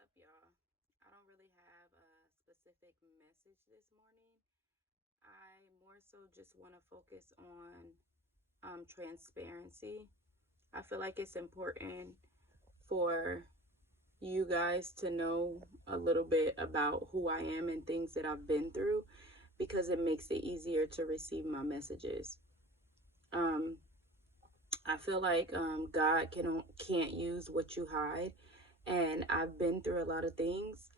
up, y'all? I don't really have a specific message this morning. I more so just want to focus on transparency. I feel like it's important for you guys to know a little bit about who I am and things that I've been through because it makes it easier to receive my messages. Um, I feel like God can't use what you hide, and I've been through a lot of things.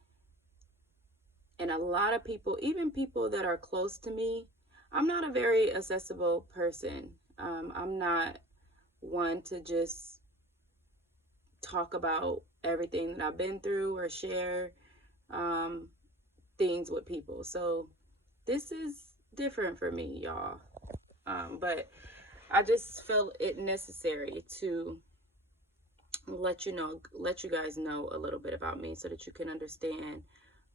And a lot of people, even people that are close to me, I'm not a very accessible person. I'm not one to just talk about everything that I've been through or share um, things with people. So this is different for me, y'all. But I just feel it necessary to let you guys know a little bit about me so that you can understand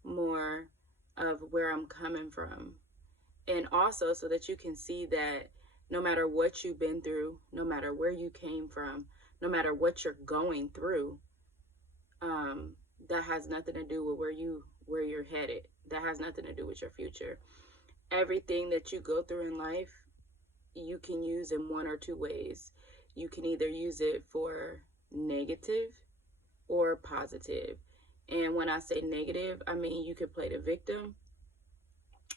more of where I'm coming from, and also so that you can see that no matter what you've been through, no matter where you came from, no matter what you're going through, um, that has nothing to do with where you're headed. That has nothing to do with your future. Everything that you go through in life, you can use in one or two ways. You can either use it for negative or positive. And when I say negative, I mean you could play the victim,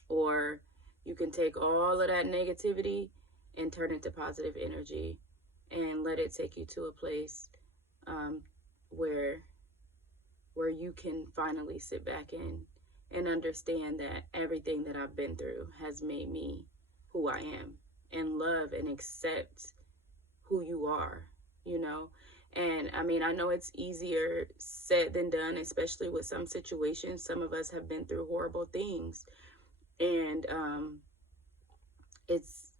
or you can take all of that negativity and turn it to positive energy and let it take you to a place um, where you can finally sit back and understand that everything that I've been through has made me who I am, and love and accept who you are, you know. And I mean, I know it's easier said than done, especially with some situations. Some of us have been through horrible things, and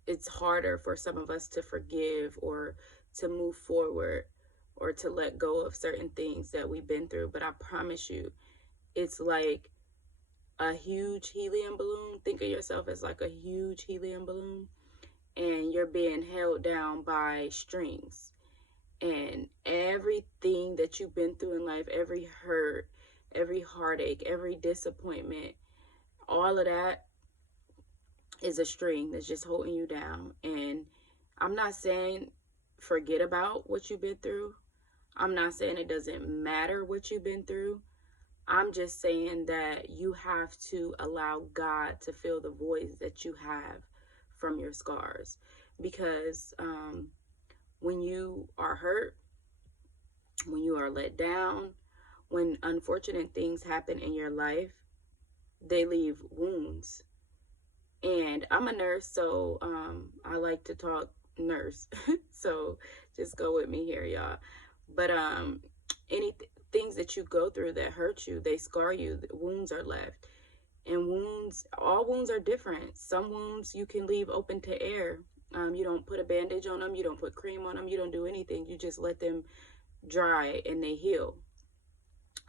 it's harder for some of us to forgive or to move forward or to let go of certain things that we've been through. But I promise you, it's like a huge helium balloon. Think of yourself as like a huge helium balloon, and you're being held down by strings. And everything that you've been through in life, every hurt, every heartache, every disappointment, all of that is a string that's just holding you down. And I'm not saying forget about what you've been through. I'm not saying it doesn't matter what you've been through. I'm just saying that you have to allow God to fill the voids that you have from your scars. Because when you are hurt, when you are let down, when unfortunate things happen in your life, they leave wounds. And I'm a nurse, so I like to talk nurse. So just go with me here, y'all. But any things that you go through that hurt you, they scar you. The wounds are left, and all wounds are different. Some wounds you can leave open to air. You don't put a bandage on them. You don't put cream on them. You don't do anything. You just let them dry and they heal.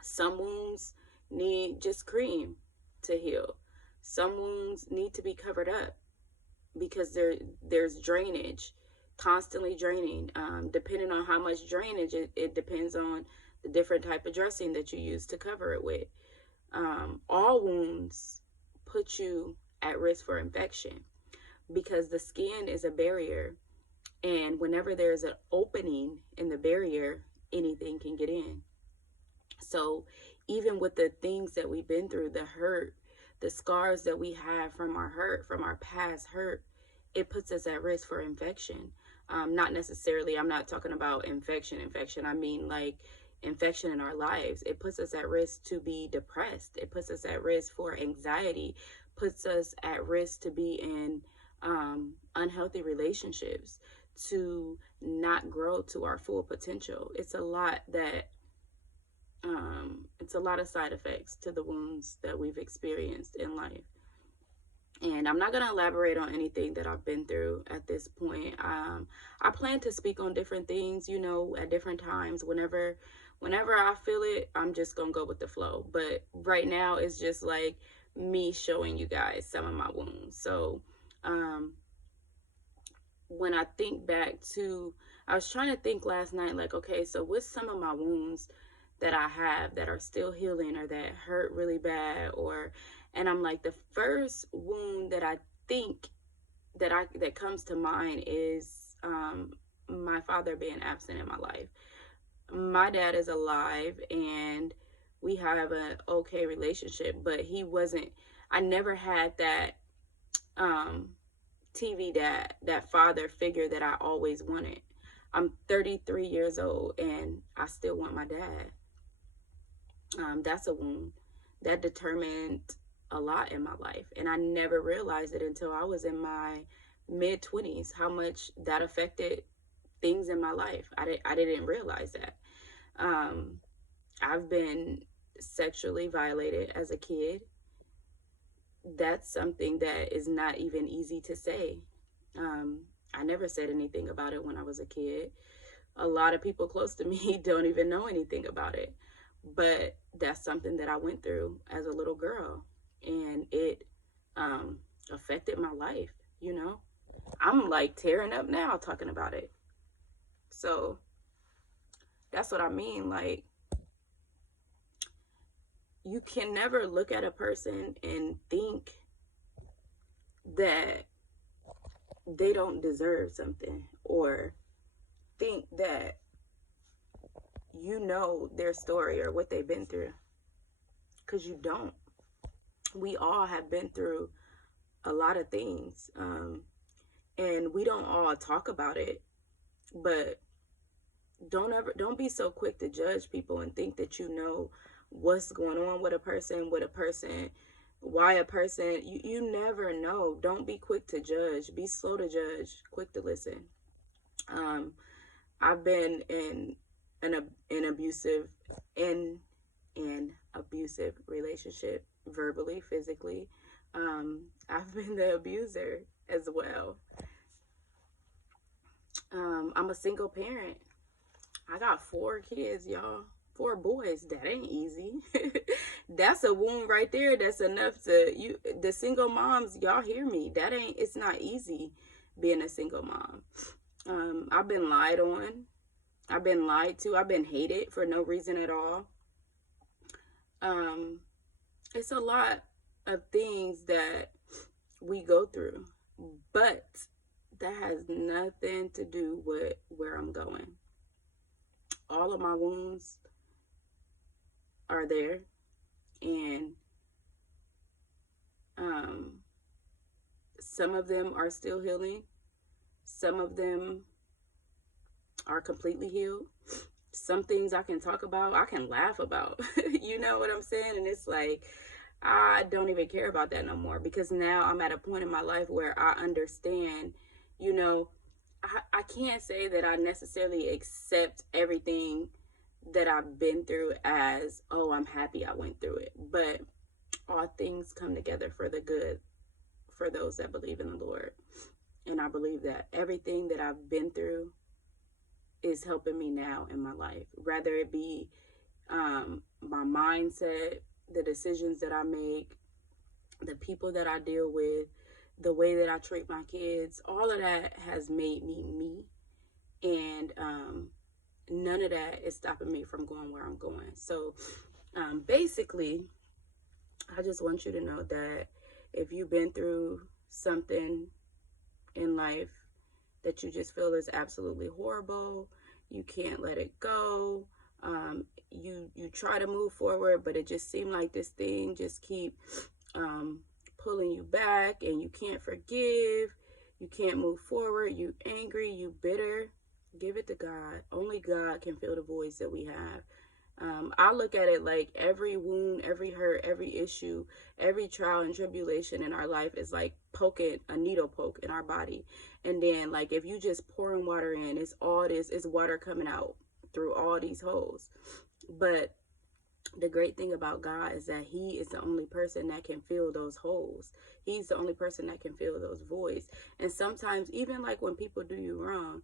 Some wounds need just cream to heal. Some wounds need to be covered up because there's drainage, constantly draining. Depending on how much drainage, it depends on the different type of dressing that you use to cover it with. All wounds put you at risk for infection because the skin is a barrier, and whenever there's an opening in the barrier, anything can get in. So even with the things that we've been through, the hurt, the scars that we have from our hurt, from our past hurt, it puts us at risk for infection. Not necessarily, I'm not talking about infection. I mean like infection in our lives. It puts us at risk to be depressed. It puts us at risk for anxiety, puts us at risk to be in unhealthy relationships, to not grow to our full potential. It's a lot of side effects to the wounds that we've experienced in life. And I'm not going to elaborate on anything that I've been through at this point. I plan to speak on different things, at different times. Whenever I feel it, I'm just going to go with the flow. But right now, it's just like me showing you guys some of my wounds. So when I think back to, I was trying to think last night, like, okay, so what's some of my wounds that I have that are still healing or that hurt really bad, and I'm like, the first wound that I think that comes to mind is my father being absent in my life. My dad is alive and we have an okay relationship, but he wasn't. I never had that um, TV dad, that father figure that I always wanted. I'm 33 years old and I still want my dad. That's a wound that determined a lot in my life, and I never realized it until I was in my mid 20s how much that affected things in my life. I didn't realize that. I've been sexually violated as a kid. That's something that is not even easy to say. I never said anything about it when I was a kid. A lot of people close to me don't even know anything about it. But that's something that I went through as a little girl. And it affected my life, you know? I'm like tearing up now talking about it. So that's what I mean. Like, you can never look at a person and think that they don't deserve something, or think that you know their story or what they've been through, because you don't. We all have been through a lot of things, and we don't all talk about it. But don't be so quick to judge people and think that you know what's going on with a person, why a person. You never know. Don't be quick to judge. Be slow to judge, quick to listen. I've been in an abusive relationship, verbally, physically. I've been the abuser as well. I'm a single parent. I got 4 kids, y'all. 4 boys. That ain't easy. That's a wound right there. That's enough the single moms, y'all hear me. It's not easy being a single mom. I've been lied on. I've been lied to. I've been hated for no reason at all. It's a lot of things that we go through, but that has nothing to do with where I'm going. All of my wounds are there, and some of them are still healing. Some of them are completely healed. Some things I can talk about, I can laugh about. You know what I'm saying? And it's like, I don't even care about that no more, because now I'm at a point in my life where I understand, you know, I can't say that I necessarily accept everything that I've been through as, oh, I'm happy I went through it. But all things come together for the good for those that believe in the Lord. And I believe that everything that I've been through is helping me now in my life, whether it be my mindset, the decisions that I make, the people that I deal with, the way that I treat my kids. All of that has made me me, and none of that is stopping me from going where I'm going. So basically, I just want you to know that if you've been through something in life that you just feel is absolutely horrible, you can't let it go, you try to move forward, but it just seemed like this thing just keep pulling you back, and you can't forgive, you can't move forward, you angry, you bitter, give it to God. Only God can fill the voids that we have. I look at it like every wound, every hurt, every issue, every trial and tribulation in our life is like poking a needle poke in our body. And then, like, if you just pouring water in, it's water coming out through all these holes. But the great thing about God is that He is the only person that can fill those holes. He's the only person that can fill those voids. And sometimes, even like when people do you wrong,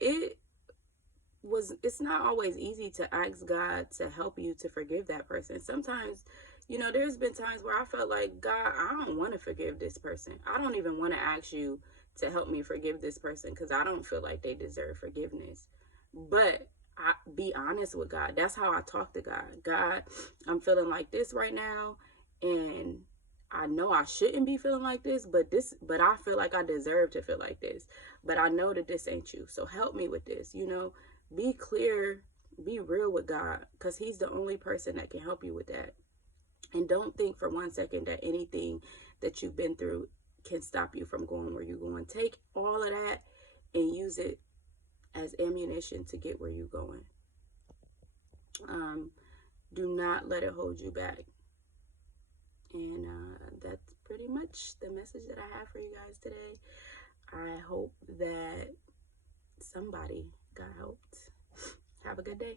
it's not always easy to ask God to help you to forgive that person. Sometimes, you know, there's been times where I felt like, God, I don't want to forgive this person. I don't even want to ask you to help me forgive this person, because I don't feel like they deserve forgiveness. But be honest with God. That's how I talk to God. God, I'm feeling like this right now, and I know I shouldn't be feeling like this, but I feel like I deserve to feel like this. But I know that this ain't you. So help me with this. Be clear, be real with God, because He's the only person that can help you with that. And don't think for 1 second that anything that you've been through can stop you from going where you're going. Take all of that and use it as ammunition to get where you're going. Do not let it hold you back. And that's pretty much the message that I have for you guys today. I hope that somebody got helped. Have a good day.